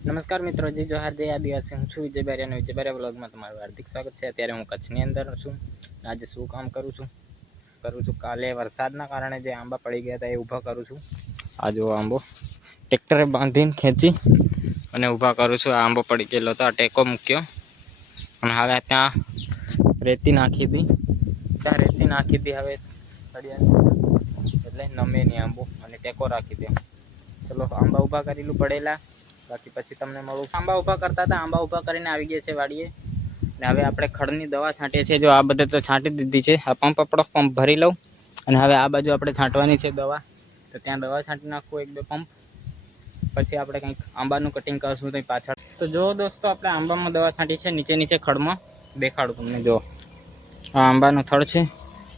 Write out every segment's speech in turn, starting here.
નમસ્કાર મિત્રો, જય જોહાર, જય આદિવાસી. હું છું વિજય બારિયા અને વિજય બારિયા બ્લોગમાં તમારું હાર્દિક સ્વાગત છે. અત્યારે હું કચ્છની અંદર છું. આજે શું કામ કરું છું કાલે વરસાદના કારણે જે આંબા પડી ગયા હતા એ ઊભા કરું છું. આ જો આંબો ટ્રેક્ટરે બાંધીને ખેંચી અને ઊભા કરું છું. આ આંબો પડી ગયેલો હતો, આ ટેકો મૂક્યો અને હવે ત્યાં રેતી નાખી હતી. હવે એટલે નમે નહીં આંબો અને ટેકો રાખી દે. ચલો આંબા ઊભા કરેલું પડેલા, બાકી પછી તમને મળું. આંબા ઊભા કરતા હતા, આંબા ઊભા કરીને આવી ગયા છે વાડીએ. ને હવે આપણે ખડની દવા છાંટીએ છીએ. જો આ બધે તો છાંટી દીધી છે. આ પંપ ભરી લઉં અને હવે આ બાજુ આપણે છાંટવાની છે દવા. તો ત્યાં દવા છાંટી નાખવું, 1-2 પંપ. પછી આપણે કંઈક આંબાનું કટિંગ કરશું ત્યાં પાછળ. તો જો દોસ્તો, આપણે આંબામાં દવા છાંટી છે. નીચે ખડમાં દેખાડું તમને. જો આ આંબાનું થડ છે,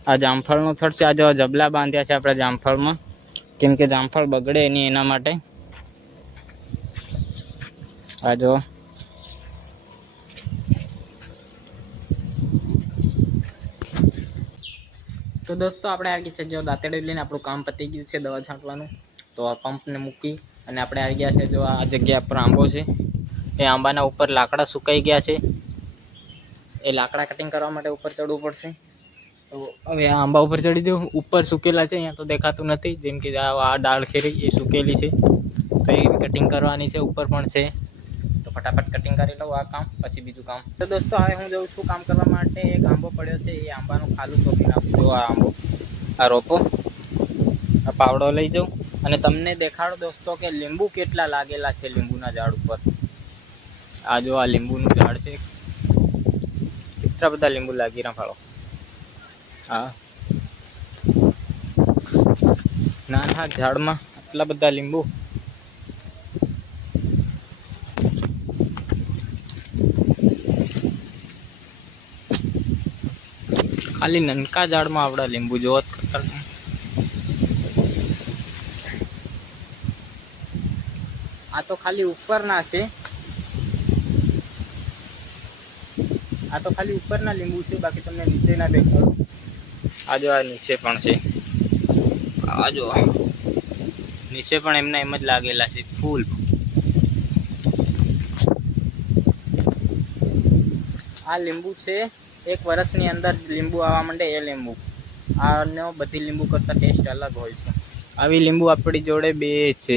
આ જામફળનું થડ છે. આ જો જબલા બાંધ્યા છે આપણે જામફળમાં, કેમ કે જામફળ બગડે નહીં એના માટે. આ જો તો દોસ્તો, આપણે આવી ગયા છે. જો દાંતેડી લઈને આપણું કામ પતી ગયું છે દવા છાંટવાનું. તો આ પંપને મૂકી અને આપણે આવી ગયા છે. જો આ જગ્યા પર આંબો છે, એ આંબાના ઉપર લાકડા સુકાઈ ગયા છે. એ લાકડા કટિંગ કરવા માટે ઉપર ચડવું પડશે. તો હવે આ આંબા ઉપર ચડી દઉં. ઉપર સુકેલા છે, અહીંયા તો દેખાતું નથી. જેમ કે આ ડાળ ખેરી એ સુકેલી છે, તો એ કટિંગ કરવાની છે. ઉપર પણ છે, તો ફટાફટ કટિંગ કરી લઉં આ કામ, પછી બીજું કામ. તો દોસ્તો, હવે હું જઉં છું કામ કરવા માટે. એક આંબો પડ્યો છે, એ આંબાનું ખાલું ચોપી નાખું. જો આ આંબો, આ રોપો, આ પાવડો લઈ જાઉં અને તમને દેખાડો દોસ્તો કે લીંબુ કેટલા લાગેલા છે લીંબુના ઝાડ ઉપર. આ જો આ લીંબુનું ઝાડ છે, કેટલા બધા લીંબુ લાગી રહ્યા. ફાળો હા, નાના ઝાડમાં આટલા બધા લીંબુ. ખાલી નનકા ઝાડમાં આવડા લીંબુ જોત ખતર. આ તો ખાલી ઉપરના છે, આ તો ખાલી ઉપરના લીંબુ છે, બાકી તમને નીચે ના દેખાડું. આ જો આ નીચે પણ છે. આ જો નીચે પણ એમના એમ જ લાગેલા છે ફૂલ. આ લીંબુ છે, 1 વર્ષની અંદર લીંબુ આવવા માંડે એ લીંબુ. આનો બધી લીંબુ કરતાં ટેસ્ટ અલગ હોય છે. આવી લીંબુ આપણી જોડે 2 છે.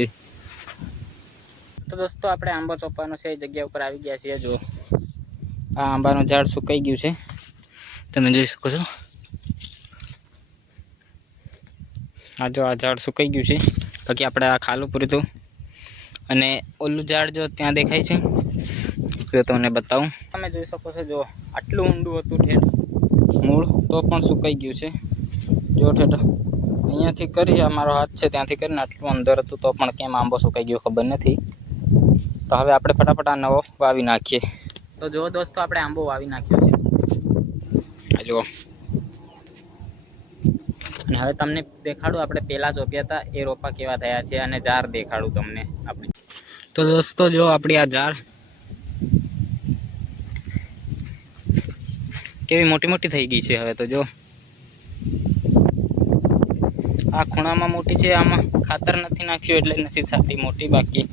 તો દોસ્તો, આપણે આંબો ચોપવાનો છે એ જગ્યા ઉપર આવી ગયા છીએ. જો આ આંબાનું ઝાડ સુકાઈ ગયું છે, તમે જોઈ શકો છો. આ જો આ ઝાડ સુકાઈ ગયું છે, બાકી આપણે આ ખાલું પૂર્યું હતું. અને ઓલું ઝાડ જો ત્યાં દેખાય છે, જો તમને બતાવું. તમે જોઈ શકો છો. જો આટલું ઊંડું હતું ઠેઠ મૂળ, તો પણ સુકાઈ ગયું છે. જો ઠેઠ અહીંયાથી કરી, અમારો હાથ છે ત્યાંથી કરીને આટલું અંદર હતું, તો પણ કેમ આંબો સુકાઈ ગયો ખબર નથી. તો હવે આપણે ફટાફટ આ નવો વાવી નાખીએ. તો જો દોસ્તો, આપણે આંબો વાવી નાખ્યો છે. આ જુઓ. અને હવે તમને દેખાડું, આપણે પહેલાં ચોપ્યા હતા એ રોપા કેવા થયા છે, અને ઝાડ દેખાડું તમને આપણે. તો દોસ્તો, જો આપણી આ ઝાડ કેવી મોટી મોટી થઈ ગઈ છે. હવે તો જો આ ખૂણામાં મોટી છે. આમાં ખાતર નથી નાખ્યું એટલે નથી થતી મોટી, બાકી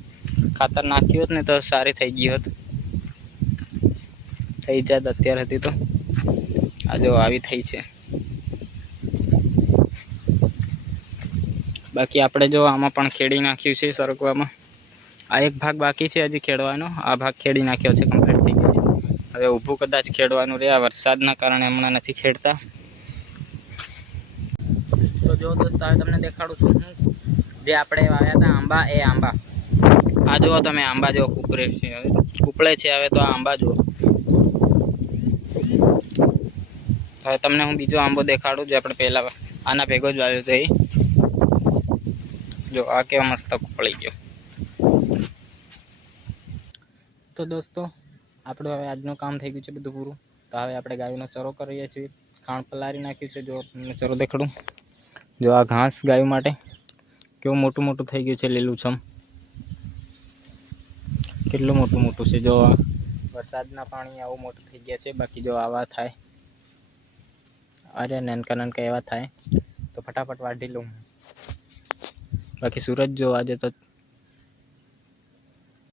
ખાતર નાખ્યું હોત ને તો સારી થઈ ગઈ હોત, થઈ જાત અત્યાર હતી. તો આ જો આવી થઈ છે. બાકી આપણે જો આમાં પણ ખેડી નાખ્યું છે સરગવામાં. આ એક ભાગ બાકી છે હજી ખેડવાનો. આ ભાગ ખેડી નાખ્યો છે, કમ્પ્લીટ થઈ ગયો છે. હવે ઊભું કદાચ ખેડવાનું રહે, આ વરસાદના કારણે હમણાં નથી ખેડતા. તો જો દોસ્તો, હવે તમને દેખાડું છું હું જે આપણે વાવ્યા હતા આંબા, એ આંબા. આ જુઓ તમે, આંબા જો ઉપરે છે, હવે ઉપળે છે. હવે તો આ આંબા જુઓ. હવે તમને હું બીજો આંબો દેખાડું, જે આપણે પહેલાં આના ભેગો જ વાવ્યો હતો એ. જો આ કેવા મસ્ત પડી ગયો. તો દોસ્તો, આપણું હવે આજનું કામ થઈ ગયું છે બધું પૂરું. તો હવે આપણે ગાયોનો ચરો કરીએ છીએ. ખાણ પલાળી નાખ્યું છે. જો તમને ચરો દેખાડું. જો આ ઘાસ ગાયો માટે કેવું મોટું મોટું થઈ ગયું છે, લીલુંછમ. કેટલું મોટું મોટું છે. જો વરસાદના પાણી આવું મોટું થઈ ગયા છે. બાકી જો આવા થાય, અરે નાનકા નાનકા એવા થાય તો ફટાફટ વાઢી લઉં. બાકી સૂરજ જો આજે તો